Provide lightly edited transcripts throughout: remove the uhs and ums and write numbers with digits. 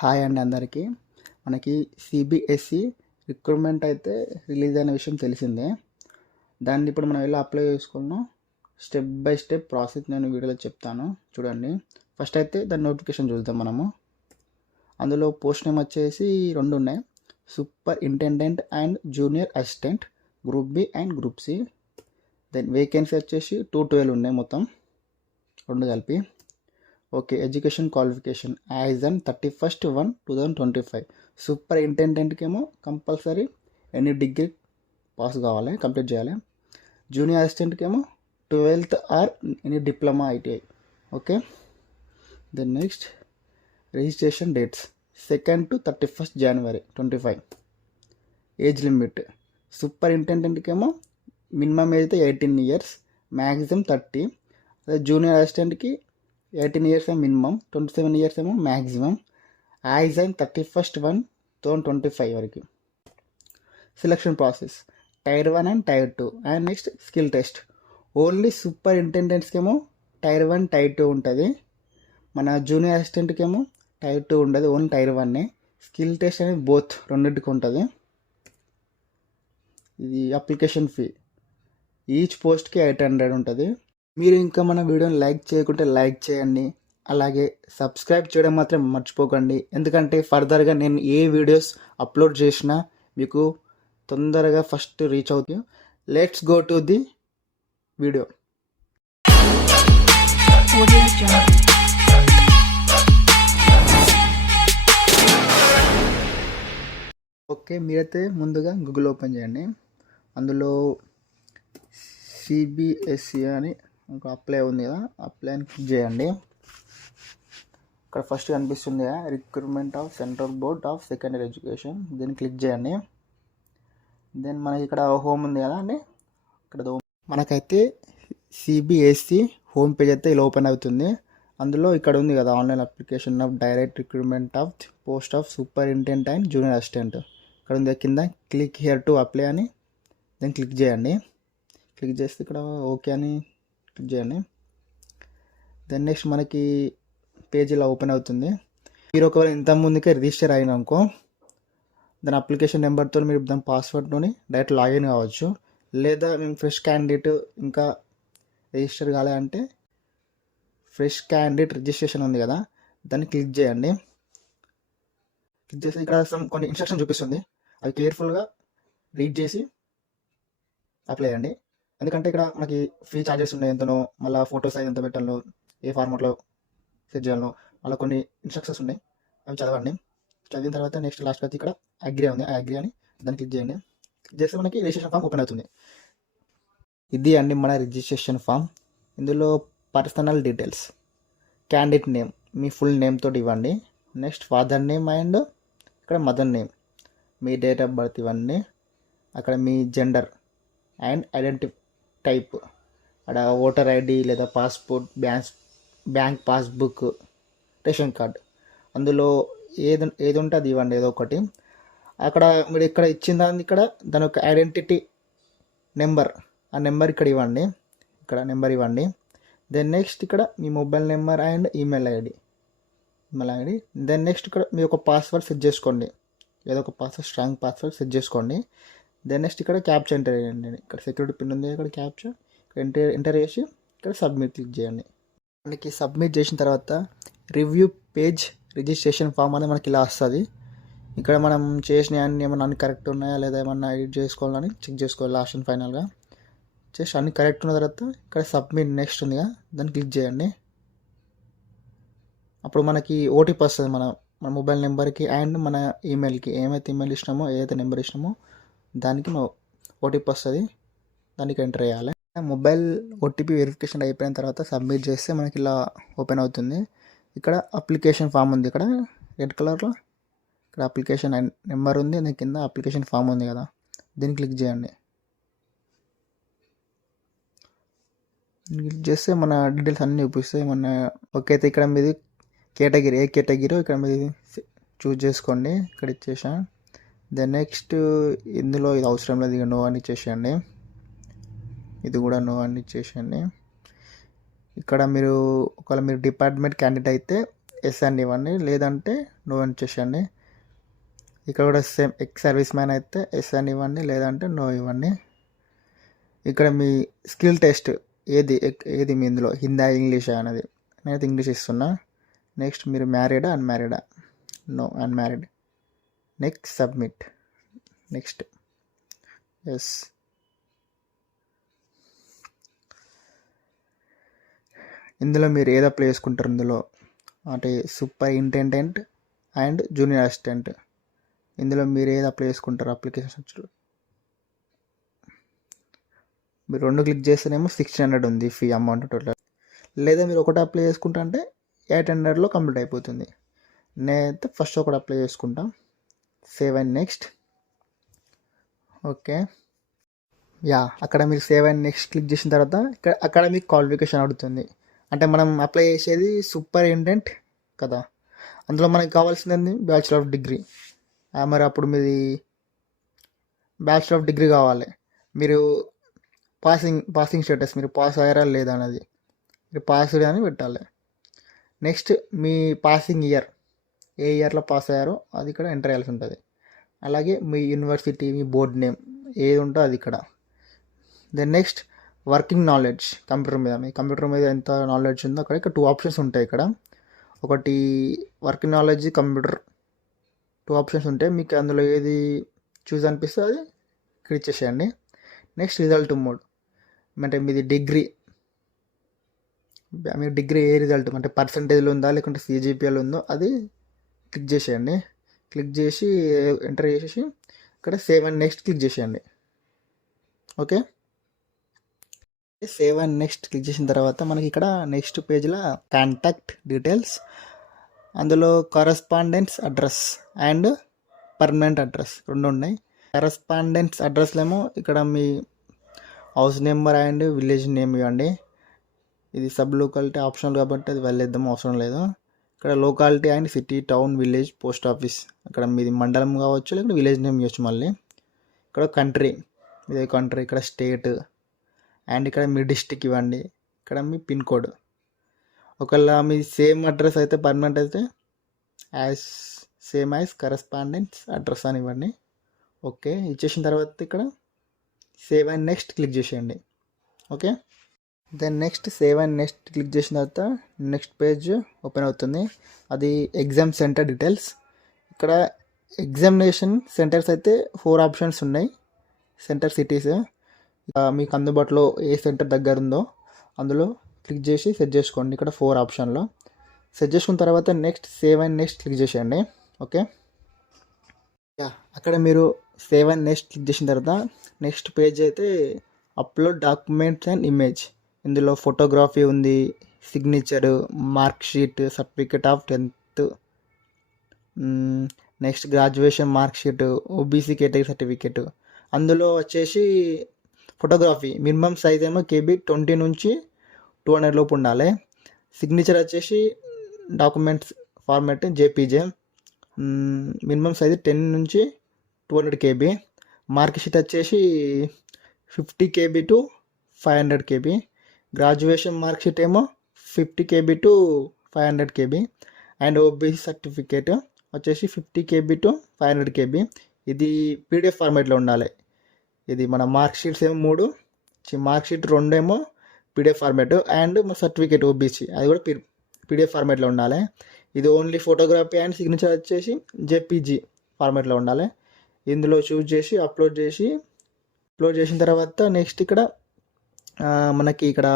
Hi అండి అందరికీ. మనకి సిబిఎస్ఈ రిక్రూట్మెంట్ అయితే రిలీజ్ అయిన విషయం తెలిసిందే. దాన్ని ఇప్పుడు మనం ఎలా అప్లై చేసుకున్నాం స్టెప్ బై స్టెప్ ప్రాసెస్ నేను వీడియోలో చెప్తాను చూడండి. ఫస్ట్ అయితే దాని నోటిఫికేషన్ చూద్దాం మనము. అందులో పోస్ట్ నేమ్ వచ్చేసి 2 ఉన్నాయి, superintendent and junior assistant, group B and group C. Then vacancy వచ్చేసి 212 ఉన్నాయి మొత్తం 2 కలిపి. Okay, education qualification as on 31/1/2025. సూపర్ ఇంటెండెంట్కి ఏమో కంపల్సరీ ఎనీ డిగ్రీ పాస్ కావాలి, కంప్లీట్ చేయాలి. జూనియర్ అసిస్టెంట్కి ఏమో 12th or any diploma ITI. Okay, then next registration dates 2nd to 31st January 2025. Age limit సూపర్ ఇంటెండెంట్కి ఏమో మినిమం ఏజ్ అయితే 18 years, మ్యాక్సిమం 30. అదే జూనియర్ అసిస్టెంట్కి 18 years మినిమం, 27 years ఏమో మ్యాక్సిమం. యాజ్ అండ్ 31/1/2025 వరకు. Selection process tier 1 and tier 2 and next skill test. Only సూపర్ ఇంటెండెంట్స్కి ఏమో టైర్ 1 టైర్ 2 ఉంటుంది. మన జూనియర్ అసిస్టెంట్కి ఏమో టైర్ 2 ఉండదు, ఓన్లీ టైర్ 1. స్కిల్ టెస్ట్ అనేది బోత్ రెండింటికి ఉంటుంది. ఇది అప్లికేషన్ ఫీ ఈచ్ పోస్ట్కి 800 ఉంటుంది. మీరు ఇంకా మన వీడియోని లైక్ చేయకుంటే లైక్ చేయండి, అలాగే సబ్స్క్రైబ్ చేయడం మాత్రం మర్చిపోకండి. ఎందుకంటే ఫర్దర్గా నేను ఏ వీడియోస్ అప్లోడ్ చేసినా మీకు తొందరగా ఫస్ట్ రీచ్ అవుతుంది. Let's go to the video. Okay, మీరైతే ముందుగా గూగుల్ ఓపెన్ చేయండి. అందులో సిబిఎస్ఈ అని ఒక అప్లై ఉంది కదా, అప్లై అని క్లిక్ చేయండి. ఇక్కడ ఫస్ట్ కనిపిస్తుంది కదా, recruitment of central board of secondary education, దీన్ని క్లిక్ చేయండి. దెన్ మనకి ఇక్కడ హోమ్ ఉంది కదా అండి, ఇక్కడ మనకైతే సిబిఎస్ఈ హోమ్ పేజ్ అయితే ఇలా ఓపెన్ అవుతుంది. అందులో ఇక్కడ ఉంది కదా, online application of direct recruitment of post of superintendent and junior assistant. ఇక్కడ ఉంది కింద క్లిక్ హియర్ టు అప్లై అని, దెన్ క్లిక్ చేయండి. క్లిక్ చేస్తే ఇక్కడ ఓకే అని క్లిక్ చేయండి. దెన్ నెక్స్ట్ మనకి పేజ్ ఇలా ఓపెన్ అవుతుంది. మీరు ఒకవేళ ఇంతకుముందుకే రిజిస్టర్ అయినాకో దాని అప్లికేషన్ నెంబర్తో మీరు దాని పాస్వర్డ్తో డైరెక్ట్ లాగిన్ కావచ్చు. లేదా మేము ఫ్రెష్ క్యాండిడేట్ ఇంకా రిజిస్టర్ కాలేదంటే ఫ్రెష్ క్యాండిడేట్ రిజిస్ట్రేషన్ ఉంది కదా, దాన్ని క్లిక్ చేయండి. క్లిక్ చేసి ఇక్కడ కొన్ని ఇన్స్ట్రక్షన్ చూపిస్తుంది, అవి కేర్ఫుల్గా రీడ్ చేసి అప్లై చేయండి. ఎందుకంటే ఇక్కడ మనకి ఫీ ఛార్జెస్ ఉన్నాయి ఎంతనో, మళ్ళీ ఫోటో సైజ్ ఎంత పెట్టాలో, ఏ ఫార్మాట్లో సెట్ చేయాలో, మళ్ళీ కొన్ని ఇన్స్ట్రక్షన్స్ ఉన్నాయి, అవి చదవండి. చదివిన తర్వాత నెక్స్ట్ లాస్ట్ వచ్చి ఇక్కడ అగ్రీ ఉంది, ఆ అగ్రీ అని దాన్ని క్లిక్ చేయండి. క్లిక్ చేస్తే మనకి రిజిస్ట్రేషన్ ఫామ్ ఓపెన్ అవుతుంది. ఇది అండి మన రిజిస్ట్రేషన్ ఫామ్. ఇందులో పర్సనల్ డీటెయిల్స్, క్యాండిడేట్ నేమ్ మీ ఫుల్ నేమ్ తోటి ఇవ్వండి. నెక్స్ట్ ఫాదర్ నేమ్ అండ్ ఇక్కడ mother name, me date of birth ఇవన్నీ. అక్కడ మీ జెండర్ అండ్ ఐడెంటిటీ టైప్, అక్కడ ఓటర్ ఐడి లేదా passport, bank passbook, ration card, అందులో ఏది ఉంటే అది ఇవ్వండి, ఏదో ఒకటి. అక్కడ మీరు ఇక్కడ ఇచ్చిన దాన్ని ఇక్కడ దాని యొక్క ఐడెంటిటీ నెంబర్, ఆ నెంబర్ ఇక్కడ ఇవ్వండి, ఇక్కడ నెంబర్ ఇవ్వండి. దెన్ నెక్స్ట్ ఇక్కడ మీ mobile number and email ID. Then next ఇక్కడ మీ ఒక పాస్వర్డ్ సెట్ చేసుకోండి, ఏదో ఒక పాస్వర్డ్, స్ట్రాంగ్ పాస్వర్డ్ సెట్ చేసుకోండి. దెన్ నెక్స్ట్ ఇక్కడ క్యాప్చా ఎంటర్ చేయండి. ఇక్కడ సెక్యూరిటీ పిన్ ఉంది, ఇక్కడ క్యాప్చా ఎంటర్ చేసి ఇక్కడ సబ్మిట్ క్లిక్ చేయండి. మనకి సబ్మిట్ చేసిన తర్వాత రివ్యూ పేజ్ రిజిస్ట్రేషన్ ఫామ్ అనేది మనకి ఇలా వస్తుంది. ఇక్కడ మనం చేసిన అన్ని ఏమన్నా అన్ని కరెక్ట్ ఉన్నాయా లేదా ఏమన్నా ఎడిట్ చేసుకోవాలని చెక్ చేసుకోవాలి. లాస్ట్ అండ్ ఫైనల్గా చేసి అన్ని కరెక్ట్ ఉన్న తర్వాత ఇక్కడ సబ్మిట్ నెక్స్ట్ ఉంది కదా, దాన్ని క్లిక్ చేయండి. అప్పుడు మనకి ఓటీపీ వస్తుంది మన మొబైల్ నెంబర్కి అండ్ మన ఈమెయిల్కి. ఏమైతే ఈమెయిల్ ఇచ్చినామో, ఏదైతే నెంబర్ ఇచ్చినామో దానికి ఓటీపీ వస్తుంది, దానికి ఎంటర్ చేయాలి. మొబైల్ ఓటీపీ వెరిఫికేషన్ అయిపోయిన తర్వాత సబ్మిట్ చేస్తే మనకి ఇలా ఓపెన్ అవుతుంది. ఇక్కడ అప్లికేషన్ ఫామ్ ఉంది, ఇక్కడ రెడ్ కలర్లో ఇక్కడ అప్లికేషన్ నెంబర్ ఉంది, దాని కింద అప్లికేషన్ ఫామ్ ఉంది కదా, దీన్ని క్లిక్ చేయండి. క్లిక్ చేస్తే మన డీటెయిల్స్ అన్నీ చూపిస్తాయి. ఓకే అయితే ఇక్కడ మీది కేటగిరీ, ఏ కేటగిరీ ఇక్కడ మీది చూజ్ చేసుకోండి, ఇక్కడ ఇచ్చేసా. దెన్ నెక్స్ట్ ఇందులో ఇది అవసరం లేదు, ఇక నో అని ఇచ్చేసేయండి. ఇది కూడా నో అని ఇచ్చేసేయండి. ఇక్కడ మీరు ఒకవేళ మీరు డిపార్ట్మెంట్ క్యాండిడేట్ అయితే ఎస్ అని ఇవ్వండి, లేదంటే నో అని చేసేయండి. ఇక్కడ కూడా సేమ్ ఎక్స్ సర్వీస్ మ్యాన్ అయితే ఎస్ అని ఇవ్వండి, లేదంటే నో ఇవ్వండి. ఇక్కడ మీ స్కిల్ టెస్ట్ ఏది మీ ఇందులో హిందీ ఇంగ్లీషా అనేది, నేనైతే ఇంగ్లీష్ ఇస్తున్నా. నెక్స్ట్ మీరు మ్యారీడా అన్మ్యారీడా, no unmarried. Next submit, next yes. ఇందులో మీరు ఏది అప్లై చేసుకుంటారు ఇందులో అంటే సూపరింటెండెంట్ అండ్ జూనియర్ అసిస్టెంట్, ఇందులో మీరు ఏది అప్లై చేసుకుంటారు అప్లికేషన్స్. మీరు 2 క్లిక్ చేస్తేనేమో 1600 ఉంది ఫీ అమౌంట్ టోటల్, లేదా మీరు ఒకటి అప్లై చేసుకుంటా అంటే 800లో కంప్లీట్ అయిపోతుంది. నేనైతే ఫస్ట్ ఒకటి అప్లై చేసుకుంటా. Save and next. Okay, yeah అక్కడ మీరు సేవ్ అండ్ నెక్స్ట్ క్లిక్ చేసిన తర్వాత అక్కడ మీకు క్వాలిఫికేషన్ అడుగుతుంది. అంటే మనం అప్లై చేసేది సూపరింటెండెంట్ కదా, అందులో మనకి కావాల్సింది బ్యాచిలర్ ఆఫ్ డిగ్రీ. మరి అప్పుడు మీది బ్యాచిలర్ ఆఫ్ డిగ్రీ కావాలి. మీరు పాసింగ్ స్టేటస్, మీరు పాస్ అయ్యారా లేదా అనేది, మీరు పాస్డ్ అని పెట్టాలి. నెక్స్ట్ మీ పాసింగ్ ఇయర్, ఏ ఇయర్లో పాస్ అయ్యారో అది ఇక్కడ ఎంటర్ చేయాల్సి ఉంటుంది. అలాగే మీ యూనివర్సిటీ, మీ బోర్డ్ నేమ్ ఏది ఉంటుందో అది ఇక్కడ. Then next working knowledge, computer మీద మీ కంప్యూటర్ మీద ఎంత నాలెడ్జ్ ఉందో అక్కడ 2 ఆప్షన్స్ ఉంటాయి ఇక్కడ. ఒకటి వర్కింగ్ నాలెడ్జ్, కంప్యూటర్, 2 ఆప్షన్స్ ఉంటాయి. మీకు అందులో ఏది చూస్ అనిపిస్తే అది క్లిక్ చేసేయండి. నెక్స్ట్ రిజల్ట్ మోడ్, అంటే మీది డిగ్రీ, మీ డిగ్రీ ఏ రిజల్ట్ అంటే పర్సంటేజ్లో ఉందా లేకుంటే సిజిపిఎల్ ఉందో అది క్లిక్ చేసేయండి. క్లిక్ చేసి ఎంటర్ చేసేసి ఇక్కడ సేవ్ అండ్ నెక్స్ట్ క్లిక్ చేసేయండి. Okay, save and next click చేసిన తర్వాత మనకి ఇక్కడ నెక్స్ట్ పేజ్లో కాంటాక్ట్ డీటెయిల్స్, అందులో correspondence address and permanent address 2 ఉన్నాయి. కరస్పాండెన్స్ అడ్రస్లో ఏమో ఇక్కడ మీ house number and village name ఇవ్వండి. ఇది సబ్ లోకాలిటీ ఆప్షనల్ కాబట్టి అది వెళ్ళేద్దాం, అవసరం లేదు. ఇక్కడ locality and city, town, village, post office, ఇక్కడ మీది మండలం కావచ్చు లేకపోతే విలేజ్ నేమ్ ఇవ్వచ్చు. మళ్ళీ ఇక్కడ కంట్రీ, ఇదే కంట్రీ, ఇక్కడ స్టేట్ అండ్ ఇక్కడ మీ డిస్టిక్ ఇవ్వండి. ఇక్కడ మీ పిన్ కోడ్. ఒకవేళ మీ సేమ్ అడ్రస్ అయితే పర్మనెంట్ అయితే సేమ్ యాజ్ కరస్పాండెన్స్ అడ్రస్ అని ఇవ్వండి. ఓకే, ఇచ్చేసిన తర్వాత ఇక్కడ సేవ్ అండ్ నెక్స్ట్ క్లిక్ చేసేయండి. Okay, then next save and next click చేసిన తర్వాత నెక్స్ట్ పేజ్ ఓపెన్ అవుతుంది. అది ఎగ్జామ్ సెంటర్ డీటెయిల్స్. ఇక్కడ ఎగ్జామినేషన్ సెంటర్స్ అయితే 4 ఆప్షన్స్ ఉన్నాయి. సెంటర్ సిటీస్ మీకు అందుబాటులో ఏ సెంటర్ దగ్గర ఉందో అందులో క్లిక్ చేసి సెట్ చేసుకోండి. ఇక్కడ 4 ఆప్షన్లో సెట్ చేసుకున్న తర్వాత next save and next click చేసేయండి. ఓకే, యా అక్కడ మీరు సేవ్ అండ్ నెక్స్ట్ క్లిక్ చేసిన తర్వాత నెక్స్ట్ పేజ్ అయితే అప్లోడ్ డాక్యుమెంట్స్ అండ్ ఇమేజ్. ఇందులో ఫోటోగ్రఫీ ఉంది, signature, mark sheet, certificate of 10th, next graduation mark sheet, OBC category certificate. అందులో వచ్చేసి ఫోటోగ్రఫీ మినిమం సైజ్ ఏమో KB 20 నుంచి 200 లోపు ఉండాలి. సిగ్నేచర్ వచ్చేసి documents format JPG, minimum size 10 నుంచి 200 KB. మార్క్ షీట్ వచ్చేసి 50 KB to 500 KB. Graduation mark sheet ఏమో 50 KB to 500 KB. And OBC certificate వచ్చేసి 50 KB to 500 KB. ఇది PDF ఫార్మాట్లో ఉండాలి. ఇది మన మార్క్ షీట్స్ ఏమో 3, మార్క్ షీట్ 2 ఏమో PDF ఫార్మాట్, అండ్ మా సర్టిఫికేట్ ఓబీసీ అది కూడా PDF ఫార్మాట్లో ఉండాలి. ఇది ఓన్లీ ఫోటోగ్రఫీ అండ్ సిగ్నేచర్ వచ్చేసి JPG ఫార్మాట్లో ఉండాలి. ఇందులో చూస్ చేసి అప్లోడ్ చేసిన తర్వాత నెక్స్ట్ ఇక్కడ మనకి ఇక్కడ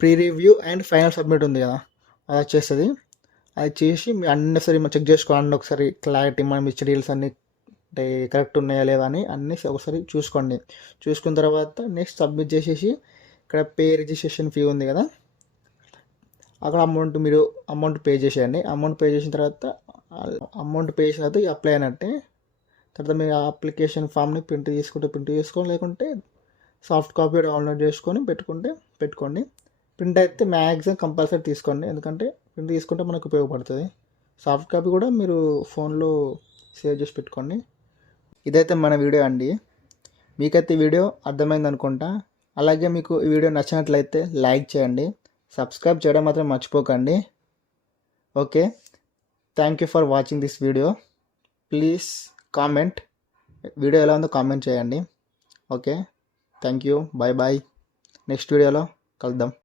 pre review and final submit ఉంది కదా, అది వచ్చేస్తుంది. అది చేసి మీ అన్నసరి చెక్ చేసుకోండి. ఒకసారి క్లారిటీ మనం ఇచ్చే డీటెయిల్స్ అన్నీ అంటే కరెక్ట్ ఉన్నాయా లేదా అని అన్నీ ఒకసారి చూసుకోండి. చూసుకున్న తర్వాత నెక్స్ట్ సబ్మిట్ చేసేసి ఇక్కడ పే రిజిస్ట్రేషన్ ఫీ ఉంది కదా, అక్కడ అమౌంట్ పే చేసేయండి. అమౌంట్ పే చేసిన తర్వాత అప్లై అయినట్టే. తర్వాత మీరు అప్లికేషన్ ఫామ్ని ప్రింట్ చేసుకోండి, లేకుంటే సాఫ్ట్ కాపీ డౌన్లోడ్ చేసుకొని పెట్టుకోండి. ప్రింట్ అయితే మ్యాక్సిమం కంపల్సరీ తీసుకోండి, ఎందుకంటే ప్రింట్ తీసుకుంటే మనకు ఉపయోగపడుతుంది. సాఫ్ట్ కాపీ కూడా మీరు ఫోన్లో సేవ్ చేసి పెట్టుకోండి. ఇదైతే మన వీడియో అండి. మీకైతే ఈ వీడియో అర్థమైంది అనుకుంటా. అలాగే మీకు ఈ వీడియో నచ్చినట్లయితే లైక్ చేయండి, సబ్స్క్రైబ్ చేయడం మాత్రం మర్చిపోకండి. Okay, thank you for watching this video. Please comment, video ఎలా ఉందో కామెంట్ చేయండి. Okay, thank you, bye bye. Next వీడియోలో కలుద్దాం.